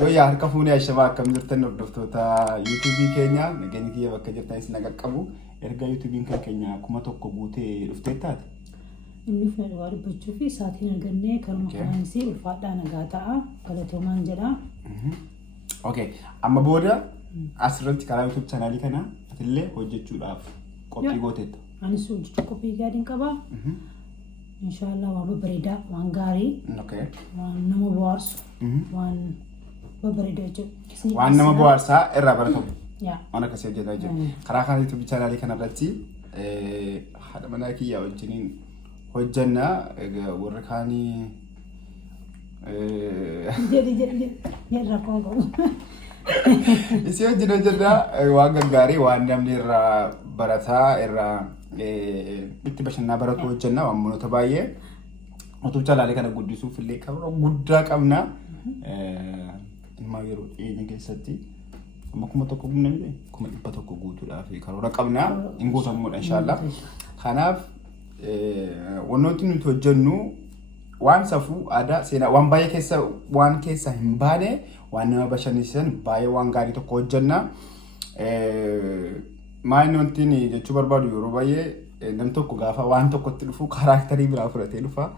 Yoo yaa harka fuunee ashabaa akkam jirtan hordoftoota YouTube keenya nageenyi kiyya bakka jirtan isin qaqqabu erga YouTube kan keenya kuma tokko guutee dhuftee taate. Inni fedha dubbachuu fi saatiin argannee karuma kanaansi ulfaadhaa nagaa ta'a galatoomaan jedha. Okay, amma booda asirratti karaa YouTube channel kana atillee hojjechuudhaaf qophii gooteetta. Anis hojjechuu qophii gaariin qaba. Inshallah waan bareedaa waan gaarii. Okay. Waan nama bohaarsu. Waan bareedaa jechuudha. Waan nama bohaarsaa irraa baratamu. Yaa. Waan akkasii hojjetaa jiru. Karaa kana YouTube channel kanarratti haadha manaa kiyyaa wajjiniin hojjannaa warra kaanii jedhi rakkoo qabu. Isi wajjin hojjannaa waan gaggaarii waan namni irraa barataa irraa itti bashannaa baratu hojjannaa waan mo'ota baay'ee YouTube channel kana guddisuuf illee karoora guddaa qabna. Ilmaa yeroo dhiyeenya keessatti amma kuma tokko guunnee kuma dhibba tokko guutuudhaaf karoora qabna hin guutamuudha inshallah. Kanaaf wantoonni nuti hojjennu waan safuu aadaa seenaa waan baay'ee keessa waan keessa hin baane waan nama bashannansiisan baay'ee waan gaarii tokko hojjenna. Maal wanti jechuu barbaadu yeroo baay'ee nam tokko gaafa waan tokkotti dhufu kaaraakterii biraa fudhatee dhufa.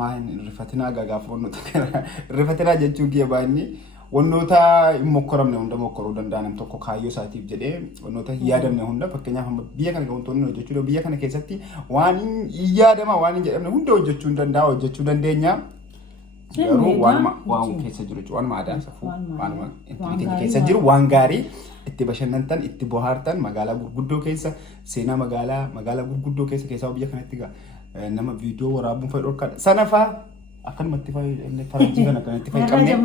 Maal rifatinaa gaafa wantoota rifatinaa jechuun kiyya baay'inni wantoota hin mokkoramne hunda mokkoruu danda'a nam tokko kaayyoo isaatiif jedhee wantoota hin yaadamne hunda fakkeenyaaf biyya kana wantoonni hojjechuu biyya kana keessatti waan hin yaadama waan hin jedhamne hunda hojjechuu hin danda'a hojjechuu dandeenya. Garuu waan keessa jiru waan aadaan safuu waan keessa jiru waan gaarii itti bashannantan itti bohaartan magaalaa gurguddoo keessa seenaa magaalaa gurguddoo keessa biyya kanatti nama viidiyoo waraabuun fayyadu dhorkadha. Sana fa'aa akkanumatti faranjii kana akkanatti fayyadamne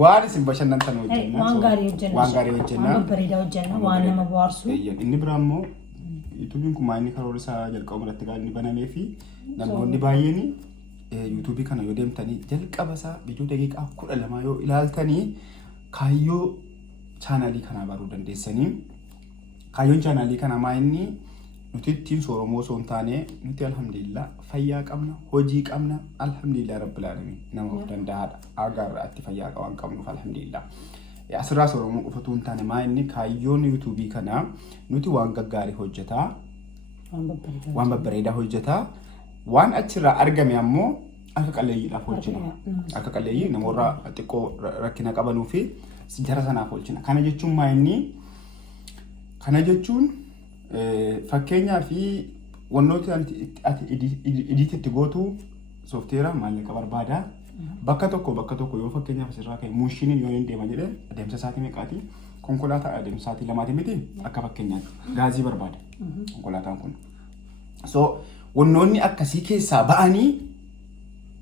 waan isin bashannantan hojjenna. Waan gaarii hojjenna. Waan gaarii hojjenna. Waan bareedaa hojjenna. Waan nama bohaarsu. Inni biraa immoo YouTube'n kun maayini karoora isaa jalqaba irratti kan inni banamee fi namoonni baay'een YouTube kana yoo deemtanii jalqaba isaa biyyoo daqiiqaa 12 yoo ilaaltanii kaayyoo chaanalii kanaa baruu dandeessanii. Kaayyoon chaanalii kana maayini nuti ittiin sooromoo osoo hin taane nuti alhamdulillah fayyaa qabna hojii qabna alhamdulillah rabbil alamin nama of danda'aadha agarra itti fayyaa qaban qabnuuf alhamdulillah. Asirraa sooromoo qofatu hin taane maayini kaayyoon YouTube kana nuti waan gaggaarii hojjetaa waan babbareedaa hojjetaa waan achirraa argame ammoo akka qalleeyyiidhaaf hojjina. Akka qalleeyyii namoota xiqqoo rakkina qabanuu fi jara sanaaf hojjina. Kana jechuun maayini kana jechuun fakkeenyaa fi wantoota ati idiititti gootu soofteera maallaqa barbaada. Bakka tokko yoo fakkeenyaaf asirraa ka'e mushiniin yoo hin deema jedhee adeemsa isaatii meeqaati? Konkolaataa adeemsa isaatii lamaati miti akka fakkeenyaatti gaazii barbaada konkolaataan kun. So wantoonni akkasii keessaa ba'anii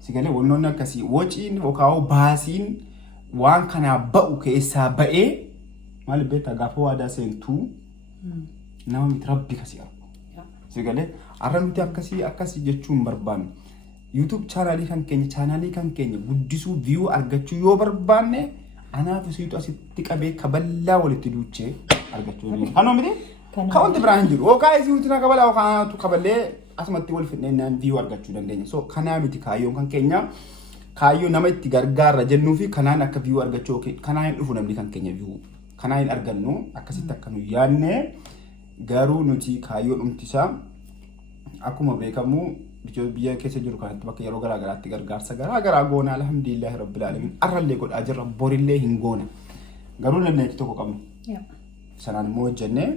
sigalee wantoonni akkasii wociin yookaan baasiin waan kanaa ba'u keessaa ba'ee maal beektaa gaafa waadaa seentuu nama miti rabbi kasi argu. Sigalee arra nuti akkasii jechuun barbaannu. YouTube channel kan keenya guddisuu view argachuu yoo barbaanne anaaf isiitu asitti qabee kaballaa walitti duuchee argachuu ni. Kanoo miti? Ka wanti biraan jiru. Okaa isiitu na kaballaa yookaan kaballee asumatti wal fidneen view argachuu dandeenya. So kanaa miti kaayyoon kan keenya kaayyoo nama itti gargaarra jennuu fi kanaan akka view argachuu kanaa hin dhufu namni kan keenya view kanaa hin argannu akkasitti akka nu yaadne garuu nuti kaayyoo dhumtisaa akkuma beekamu biyya keessa jiru kanatti bakka yeroo garaagaraatti gargaarsa garaagaraa goona alhamdulillah rabbil alamin arrallee godhaa jirra borillee hin goona garuu dandeettii tokko qabna. Sanaan immoo hojjennee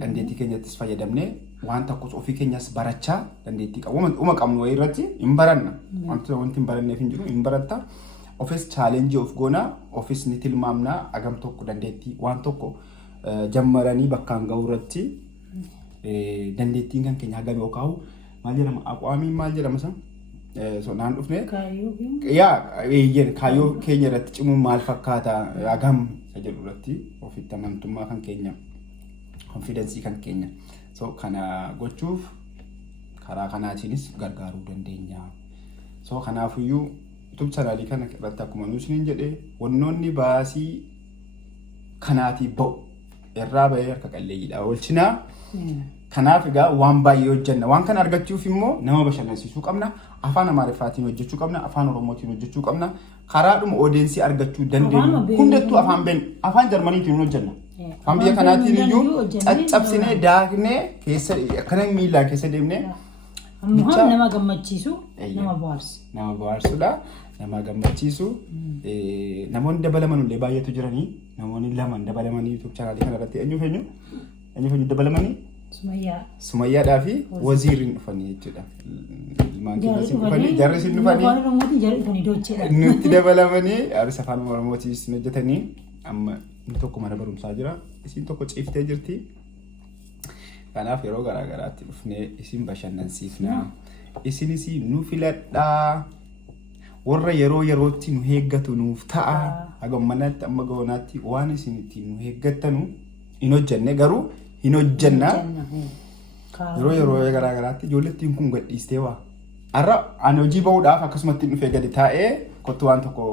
dandeettii keenyattis fayyadamnee waan tokkos ofii keenyas barachaa dandeettii qabu. Uma qabnu wayii irratti hin baranna. Wanti hin baranneef hin jiru hin baratta. Ofis challenge of goona ofis ni tilmaamna agam tokko dandeettii waan tokko jammaranii bakkaan ga'u irratti dandeettiin kan keenya hagam yookaan maal jedhama aqwaamiin maal jedhama san so naan dhufne kaayyoo keenya irratti cimuun maal fakkaata hagam jedhu irratti ofitti amantummaa kan keenya konfidensii kan keenya so kana gochuuf karaa kanaatiinis gargaaruu dandeenya. So kanaafiyyuu YouTube channel kana irratti akkuma nuti jedhee wantoonni baasii kanaatiif ba'u irraa bahee harka qalleeyyiidhaa oolchinaa. Kanaaf egaa waan baay'ee hojjenna. Waan kana argachuuf immoo nama bashannansiisuu qabna. Afaan Amaariffaatiin hojjechuu qabna. Afaan Oromootiin hojjechuu qabna. Karaadhuma odeensii argachuu dandeenyu. Hundattuu afaan Jarmaniitiin hojjenna. Afaan biyya kanaatiin iyyuu caccabsinee daaknee keessa akkana miilaan keessa deemnee nama gammachiisu nama bohaarsu. Nama bohaarsudha. Nama gammachiisu. Namoonni dabalaman illee baay'eetu jiranii. Namoonni lama dabalamanii YouTube channel kanarratti eenyu dabalamanii Sumayyaadhaa fi Waziiriin dhufanii jechuudha. Jarri isin dhufanii nutti dabalamanii afaan Oromootiis hojjetanii amma inni tokko mana barumsaa jira. Isin tokko ciiftee jirti. Kanaaf yeroo garaagaraatti dhufnee isin bashannansiifna. Isinis nu filadhaa. Warra yerootti nu eeggatu nuuf ta'a. Hagammanaatti amma goonaatti waan isin ittiin nu eeggattanu hin hojjenne garuu hin hojjenna. Yeroo garaagaraatti ijoollettiin kun gadhiistee waa. Har'a ani hojii bahuudhaaf akkasumatti dhufee gadi taa'ee kottu waan tokko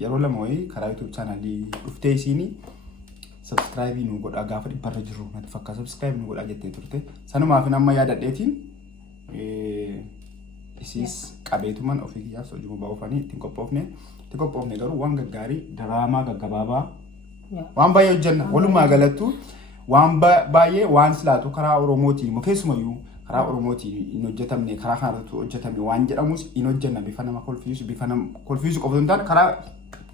yeroo lama wayii karaa YouTube channelii dhuftee isiin subscribe nu godhaa gaafa 100 jiru natti fakkaata subscribe nu godhaa jettee turte. Sanumaaf amma yaadadheetiin isis qabeetuman ofii kiyyaaf hojii bahuufanii ittiin qophoofne garuu waan gaggaarii diraamaa gaggabaabaa waan baay'ee hojjenna. Walumaa galattu waan baay'ee waan silaatu karaa Oromootiin keessumayyuu karaa Oromootiin hin hojjetamne karaa kanarratti hojjetame waan jedhamus hin hojjenna. Bifa nama kolfiisu qofa hin taane karaa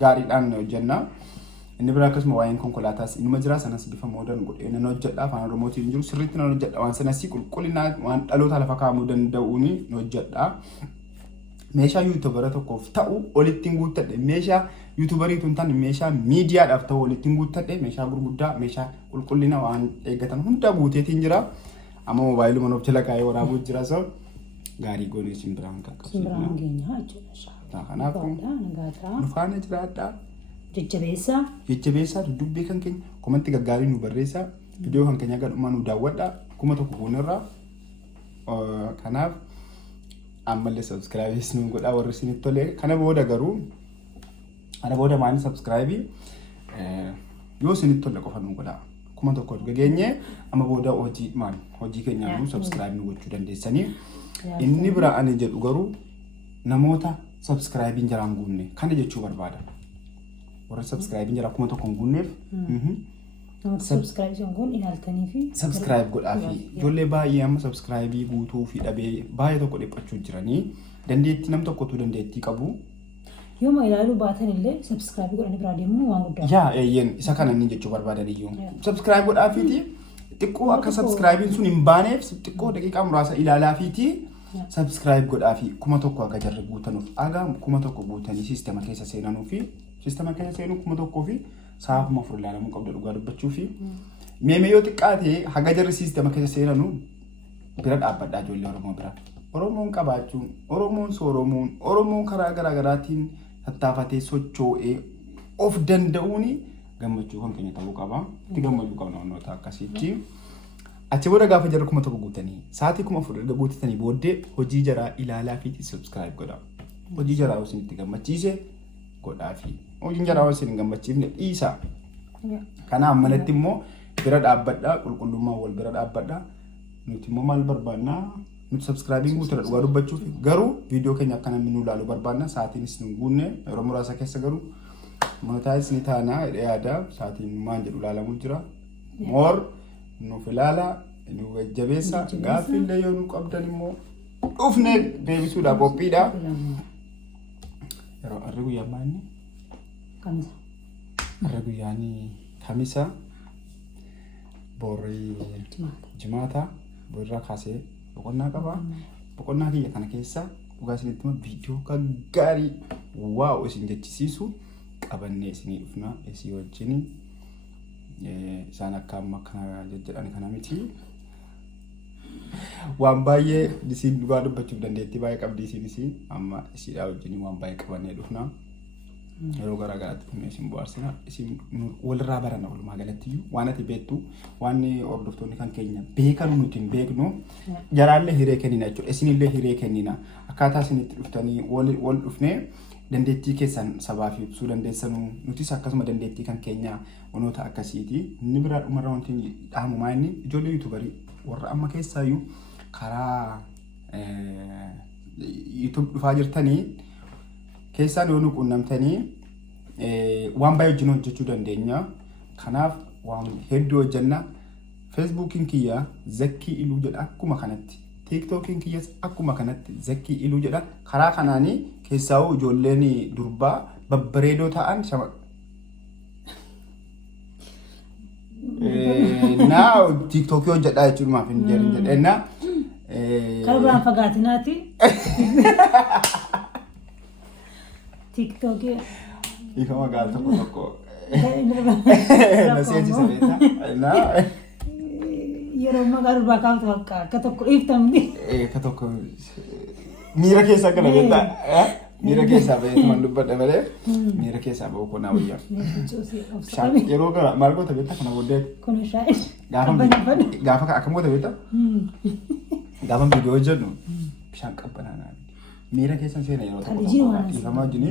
gaariidhaan hojjenna. Inni biraa akkasuma waa'een konkolaataas inuma jira sanas bifa moodan godhee nan hojjedha. Afaan Oromootiin jiru sirriitti nan hojjedha. Waan sanas qulqullinaa waan dhaloota lafa kaa'amuu danda'uun nan hojjedha. Meeshaa yuutuubara tokkoof ta'u olitti hin guuttadhe. Meeshaa yuutuubariitu hin taane meeshaa miidiyaadhaaf ta'u olitti hin guuttadhe. Meeshaa gurguddaa meeshaa qulqullina waan eeggatan hunda guuteetiin jira. Amma moobaayiluma nuuf jala kaa'ee waraabuu jira so gaarii goonee isin biraan qaqqabsiifna. Kanaafuu nu faana jiraadhaa. Jajjabeessaa duddubbee kan keenya komanti gaggaarii nu barreessaa. Viidiyoo kan keenya gadhumaa nu daawwadhaa. 1000 goonirraa. Kanaaf ammallee subscribe nu godhaa warri isinitti tole. Kana booda garuu maali subscribe yoo isinitti tole qofa nu godhaa. 1000 gageenye amma booda hojii keenya nu subscribe nu gochuu dandeessanii. Inni biraa ani jedhu garuu namoota subscribe jaraan guunne kana jechuu barbaada. Warra subscribe jara 1000 guunneef subscribe godhaa fi ijoollee baay'ee amma subscribe guutuu fi dhabee baay'ee tokko dhiphachuu jiranii dandeettii nam tokkotu dandeettii qabu. Yoo ma ilaaluu baatan illee subscribe godhanii biraa deemuu waan guddaa. Yaa eeyyen isa kana inni jechuu barbaadan iyyuu subscribe godhaa fiiti xiqqoo akka subscribe sun hin baaneef xiqqoo daqiiqaa muraasa ilaalaa fiiti subscribe godhaa fi 1000 akka jarri guutanuuf aga 1000 guutanii siistema keessa seenanuu fi sistema keessa seenuu 1000 fi saafuma fur ilaalamuu qabda dhugaa dubbachuu fi meemee yoo xiqqaate haga jarri sistema keessa seenanuu bira dhaabbadhaa ijoollee Oromoo bira. Oromoon qabaachuun Oromoon karaa garaagaraatiin tattaafatee socho'ee of danda'uun gammachuu kan keenya ta'uu qaba. Itti gammachuu qabna wantoota akkasiitti. Achi booda gaafa jarri 1000 guutanii sa'aatii 1000 erga guutatanii booddee hojii jaraa ilaalaa fi subscribe godhaa. Hojii jaraa osoo itti gammachiise godhaa fi hojiin jaraa osoo hin gammachiifne dhiisa. Kanaaf manatti immoo bira dhaabbadhaa qulqullummaa wal bira dhaabbadhaa. Nuti immoo maal barbaannaa? Nuti subscribing guutuudha dhugaa dubbachuuf garuu viidiyoo keenya akka namni nu ilaalu barbaanna. Sa'aatiinis nu guunne yeroo muraasa keessa garuu monetaayiz ni taana yaada sa'aatiin maan jedhu ilaalamuu jira. Moor nuuf ilaala nu jajjabeessa gaaffiillee yoo nu qabdan immoo dhufne deebisuudhaaf qophiidha. Yeroo arri guyyaa maanni? Kamisa. Arri guyyaanii kamisa boorri jimaata boorraa kaasee boqonnaa qaba. Boqonnaa kiyya kana keessa dhugaa isinitti viidiyoo gaggaarii waaw isin jechisiisu qabannee isinii dhufna isii wajjin isaan akka amma kana jedhan kana miti. Waan baay'ee isin dhugaa dubbachuuf dandeettii baay'ee qabdi isinis amma isiidhaa wajjin waan baay'ee qabannee dhufna. Yeroo garaagaraatti kun isin bohaarsina isin walirraa barana walumaa galatti waan ati beektu waan hordoftoonni kan keenya beekan nuti hin beeknu jaraallee hiree kennina jechuudha. Isinillee hiree kennina akkaataa isinitti dhuftanii wal dhufnee dandeettii keessan sabaaf ibsuu dandeessanuu nutis akkasuma dandeettii kan keenya wanoota akkasiiti inni biraa dhumarra wanti dhaamumaa inni ijoollee yuutuubarii warra amma keessaayyuu karaa yuutuub dhufaa jirtanii keessaan yoo nu quunnamtanii waan baay'ee wajjin hojjechuu dandeenya. Kanaaf waan hedduu hojjenna. Feesbuukiin kiyya Zakkii Iluu jedha akkuma kanatti. TikTokiin kiyyas akkuma kanatti Zakkii Iluu jedha. Karaa kanaanii keessaa'uu ijoolleen durbaa babbareedoo ta'an naa TikTokii hojjedhaa jechuudhumaaf hin jedheenna. Kalbaan fagaatinaati. TikTokii. Ifa magaalaa tokko tokko. Na seensisa beektaa. Yeroo magaalaa durbaa kaa'amtu bakka akka tokko iftamni. Akka tokko miira keessaa kana beektaa. Miira keessaa beektuman dubbadha malee miira keessaa ba'uu konaa wayyaa. Yeroo gara maal goota beektaa kana booddee. Kun shaayii. Gaafa akkam goota beektaa. Gaafa viidiyoo hojjennu bishaan qabbanaanaa. Miira keessan seena yeroo tokko dhiifamaa wajjin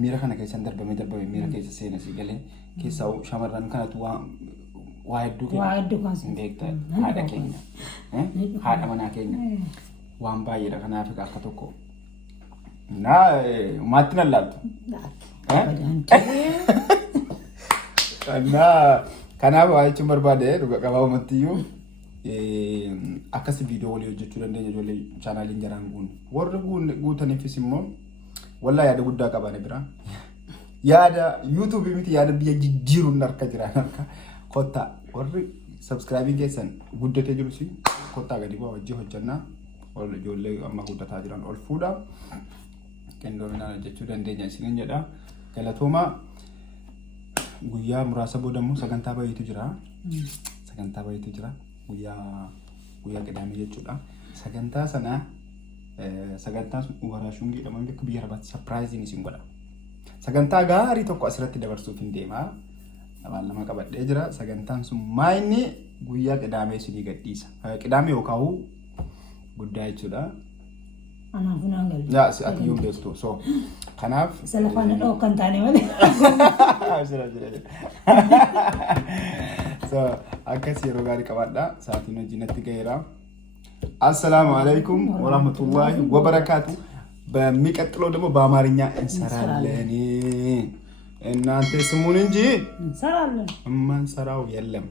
miira kana keessan darbamee miira keessa seena si galee keessaa shamarran kanatu waa hedduu keenya beektaa haadha keenya haadha manaa keenya waan baay'eedha kanaaf akka tokko maatti nan laattu. Kanaaf waa jechuun barbaade dhuga qabaamattiyyuu akkasi viidiyoo walii hojjechuu dandeenya ijoollee chaanaaliin jaraan guun warri guutaniifis immoo wallaa yaada guddaa qaban bira yaada yuutuubii miti yaada biyya jijjiiruun harka jiran harka kottaa warri sabskraayibii keessan guddatee jirus kottaa gadi bu'aa wajjii hojjannaa warri ijoollee amma guddataa jiran ol fuudha qindoominaan hojjechuu dandeenya isiniin jedha galatoomaa guyyaa muraasa boodammoo sagantaa baay'eetu jira. Guyyaa qadaamii jechuudha. Sagantaa sana sagantaa Ubaraashuun jedhaman bakka biyya arabaatti surprise isin godha. Sagantaa gaarii tokko asirratti dabarsuuf hin deema. Waan lama qabadhee jira. Sagantaan sun maayini guyyaa qadaamii isinii gadhiisa. Qadaamii yookaan guddaa jechuudha. Anaafuu naan galu. Yaa si ati yoo beektu so kanaaf. Salafaan dhoo kan taane malee. So akkas yeroo gaarii qabadha sa'aatiin hojiinatti gaheera. Assalamu alaikum warahmatullahi wabarakatuh. በሚቀጥለው ደግሞ በአማርኛ እንሰራለን። እናንተ ስሙን እንጂ እንሰራለን። የማንሰራው የለም።